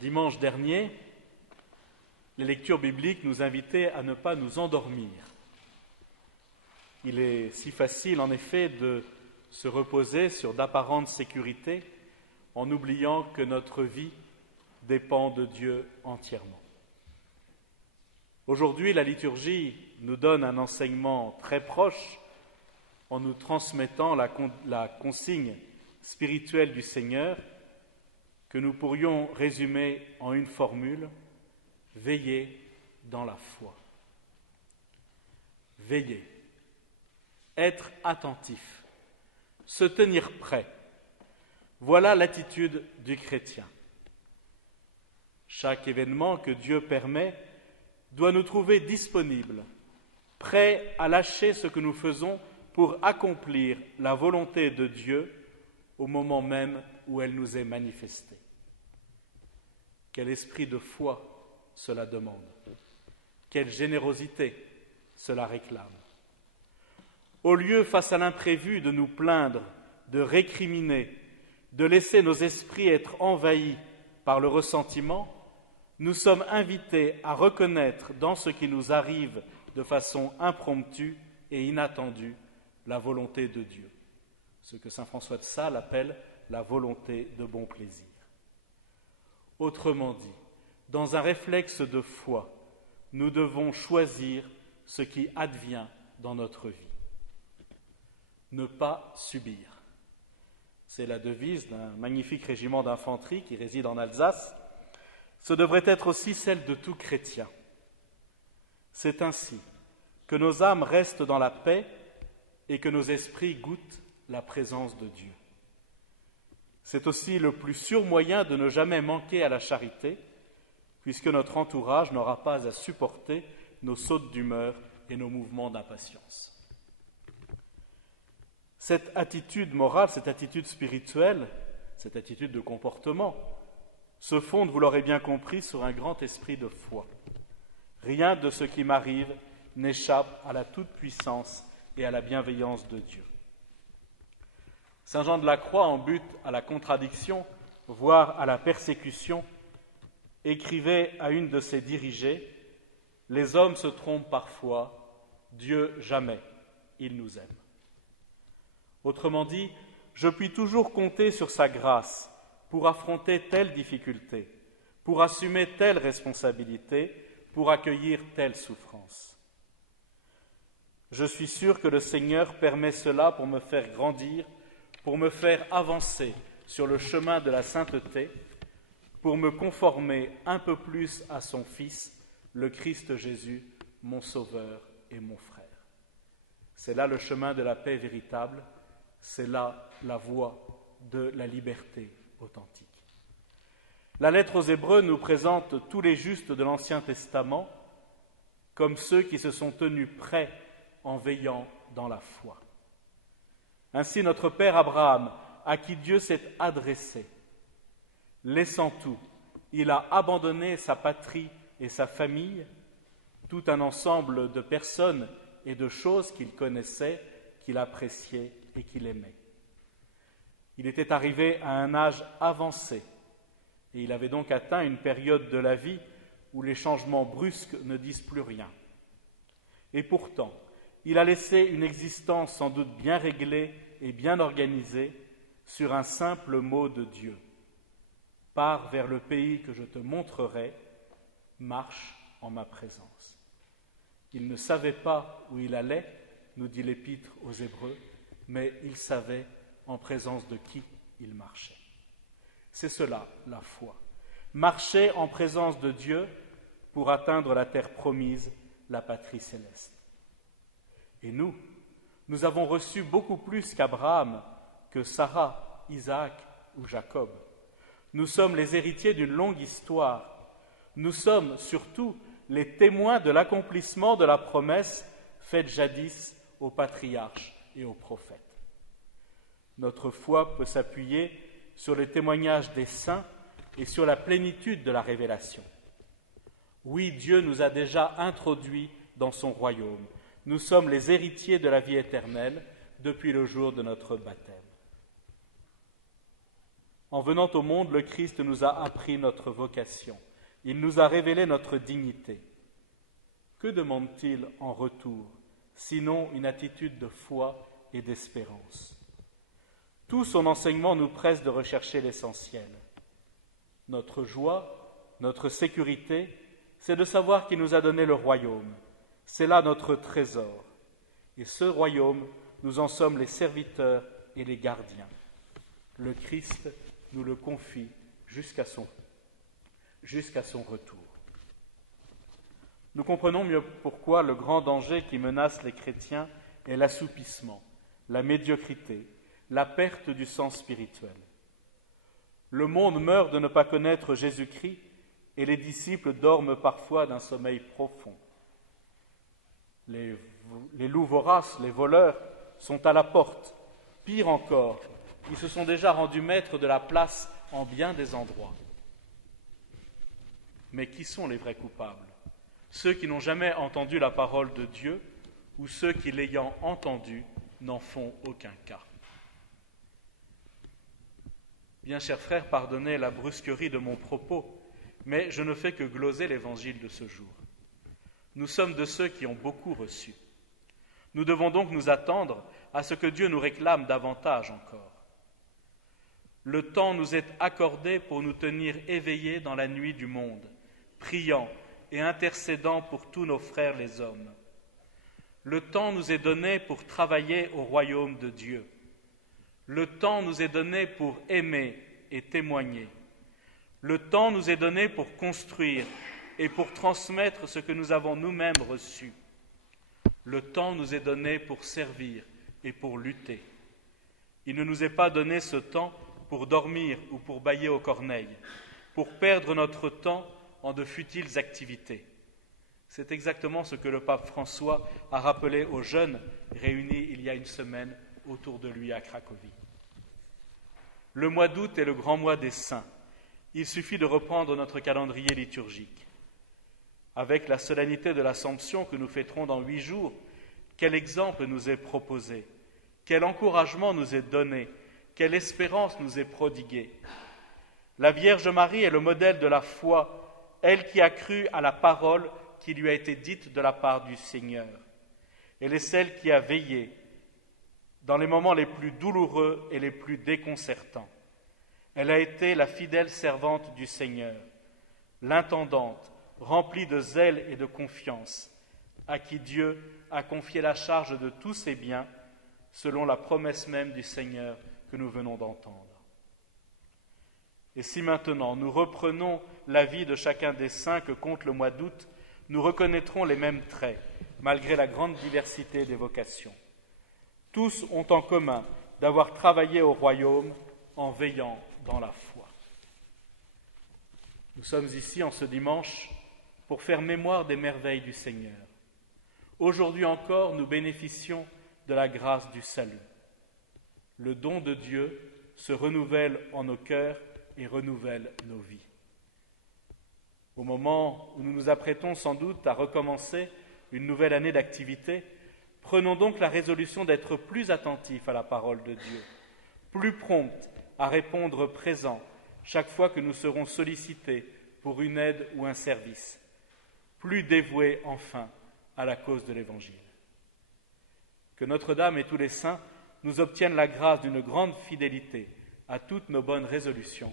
Dimanche dernier, les lectures bibliques nous invitaient à ne pas nous endormir. Il est si facile, en effet, de se reposer sur d'apparentes sécurités en oubliant que notre vie dépend de Dieu entièrement. Aujourd'hui, la liturgie nous donne un enseignement très proche en nous transmettant la consigne spirituelle du Seigneur que nous pourrions résumer en une formule: veiller dans la foi. Veiller, être attentif, se tenir prêt. Voilà l'attitude du chrétien. Chaque événement que Dieu permet doit nous trouver disponibles, prêts à lâcher ce que nous faisons pour accomplir la volonté de Dieu au moment même où elle nous est manifestée. Quel esprit de foi cela demande, quelle générosité cela réclame. Au lieu, face à l'imprévu, de nous plaindre, de récriminer, de laisser nos esprits être envahis par le ressentiment, nous sommes invités à reconnaître dans ce qui nous arrive de façon impromptue et inattendue la volonté de Dieu, ce que saint François de Sales appelle la volonté de bon plaisir. Autrement dit, dans un réflexe de foi, nous devons choisir ce qui advient dans notre vie. Ne pas subir. C'est la devise d'un magnifique régiment d'infanterie qui réside en Alsace. Ce devrait être aussi celle de tout chrétien. C'est ainsi que nos âmes restent dans la paix et que nos esprits goûtent la présence de Dieu. C'est aussi le plus sûr moyen de ne jamais manquer à la charité, puisque notre entourage n'aura pas à supporter nos sautes d'humeur et nos mouvements d'impatience. Cette attitude morale, cette attitude spirituelle, cette attitude de comportement se fonde, vous l'aurez bien compris, sur un grand esprit de foi. Rien de ce qui m'arrive n'échappe à la toute-puissance et à la bienveillance de Dieu. Saint Jean de la Croix, en but à la contradiction, voire à la persécution, écrivait à une de ses dirigées: « Les hommes se trompent parfois, Dieu jamais, il nous aime. » Autrement dit, je puis toujours compter sur sa grâce pour affronter telle difficulté, pour assumer telle responsabilité, pour accueillir telle souffrance. Je suis sûr que le Seigneur permet cela pour me faire grandir, pour me faire avancer sur le chemin de la sainteté, pour me conformer un peu plus à son Fils, le Christ Jésus, mon Sauveur et mon frère. C'est là le chemin de la paix véritable, c'est là la voie de la liberté authentique. La lettre aux Hébreux nous présente tous les justes de l'Ancien Testament comme ceux qui se sont tenus prêts en veillant dans la foi. Ainsi, notre père Abraham, à qui Dieu s'est adressé, laissant tout, il a abandonné sa patrie et sa famille, tout un ensemble de personnes et de choses qu'il connaissait, qu'il appréciait et qu'il aimait. Il était arrivé à un âge avancé et il avait donc atteint une période de la vie où les changements brusques ne disent plus rien. Et pourtant, il a laissé une existence sans doute bien réglée et bien organisée sur un simple mot de Dieu. « Pars vers le pays que je te montrerai, marche en ma présence. » Il ne savait pas où il allait, nous dit l'Épître aux Hébreux, mais il savait en présence de qui il marchait. C'est cela, la foi. Marcher en présence de Dieu pour atteindre la terre promise, la patrie céleste. Et nous avons reçu beaucoup plus qu'Abraham, que Sarah, Isaac ou Jacob. Nous sommes les héritiers d'une longue histoire. Nous sommes surtout les témoins de l'accomplissement de la promesse faite jadis aux patriarches et aux prophètes. Notre foi peut s'appuyer sur le témoignage des saints et sur la plénitude de la révélation. Oui, Dieu nous a déjà introduits dans son royaume. Nous sommes les héritiers de la vie éternelle depuis le jour de notre baptême. En venant au monde, le Christ nous a appris notre vocation. Il nous a révélé notre dignité. Que demande-t-il en retour, sinon une attitude de foi et d'espérance? Tout son enseignement nous presse de rechercher l'essentiel. Notre joie, notre sécurité, c'est de savoir qu'il nous a donné le royaume. C'est là notre trésor. Et ce royaume, nous en sommes les serviteurs et les gardiens. Le Christ nous le confie jusqu'à son retour. Nous comprenons mieux pourquoi le grand danger qui menace les chrétiens est l'assoupissement, la médiocrité, la perte du sens spirituel. Le monde meurt de ne pas connaître Jésus-Christ et les disciples dorment parfois d'un sommeil profond. Les loups voraces, les voleurs, sont à la porte. Pire encore, ils se sont déjà rendus maîtres de la place en bien des endroits. Mais qui sont les vrais coupables? Ceux qui n'ont jamais entendu la parole de Dieu ou ceux qui, l'ayant entendue, n'en font aucun cas? Bien, chers frères, pardonnez la brusquerie de mon propos, mais je ne fais que gloser l'évangile de ce jour. Nous sommes de ceux qui ont beaucoup reçu. Nous devons donc nous attendre à ce que Dieu nous réclame davantage encore. Le temps nous est accordé pour nous tenir éveillés dans la nuit du monde, priant et intercédant pour tous nos frères les hommes. Le temps nous est donné pour travailler au royaume de Dieu. Le temps nous est donné pour aimer et témoigner. Le temps nous est donné pour construire et pour transmettre ce que nous avons nous-mêmes reçu. Le temps nous est donné pour servir et pour lutter. Il ne nous est pas donné ce temps pour dormir ou pour bâiller aux corneilles, pour perdre notre temps en de futiles activités. C'est exactement ce que le pape François a rappelé aux jeunes réunis il y a une semaine autour de lui à Cracovie. Le mois d'août est le grand mois des saints. Il suffit de reprendre notre calendrier liturgique. Avec la solennité de l'Assomption que nous fêterons dans 8 jours, quel exemple nous est proposé, quel encouragement nous est donné, quelle espérance nous est prodiguée. La Vierge Marie est le modèle de la foi, elle qui a cru à la parole qui lui a été dite de la part du Seigneur. Elle est celle qui a veillé dans les moments les plus douloureux et les plus déconcertants. Elle a été la fidèle servante du Seigneur, l'intendante, remplie de zèle et de confiance, à qui Dieu a confié la charge de tous ses biens, selon la promesse même du Seigneur que nous venons d'entendre. Et si maintenant nous reprenons la vie de chacun des saints que compte le mois d'août, nous reconnaîtrons les mêmes traits, malgré la grande diversité des vocations. Tous ont en commun d'avoir travaillé au royaume en veillant dans la foi. Nous sommes ici en ce dimanche pour faire mémoire des merveilles du Seigneur. Aujourd'hui encore, nous bénéficions de la grâce du salut. Le don de Dieu se renouvelle en nos cœurs et renouvelle nos vies. Au moment où nous nous apprêtons sans doute à recommencer une nouvelle année d'activité, prenons donc la résolution d'être plus attentifs à la parole de Dieu, plus prompts à répondre présent chaque fois que nous serons sollicités pour une aide ou un service, plus dévoués enfin à la cause de l'Évangile. Que Notre-Dame et tous les saints nous obtiennent la grâce d'une grande fidélité à toutes nos bonnes résolutions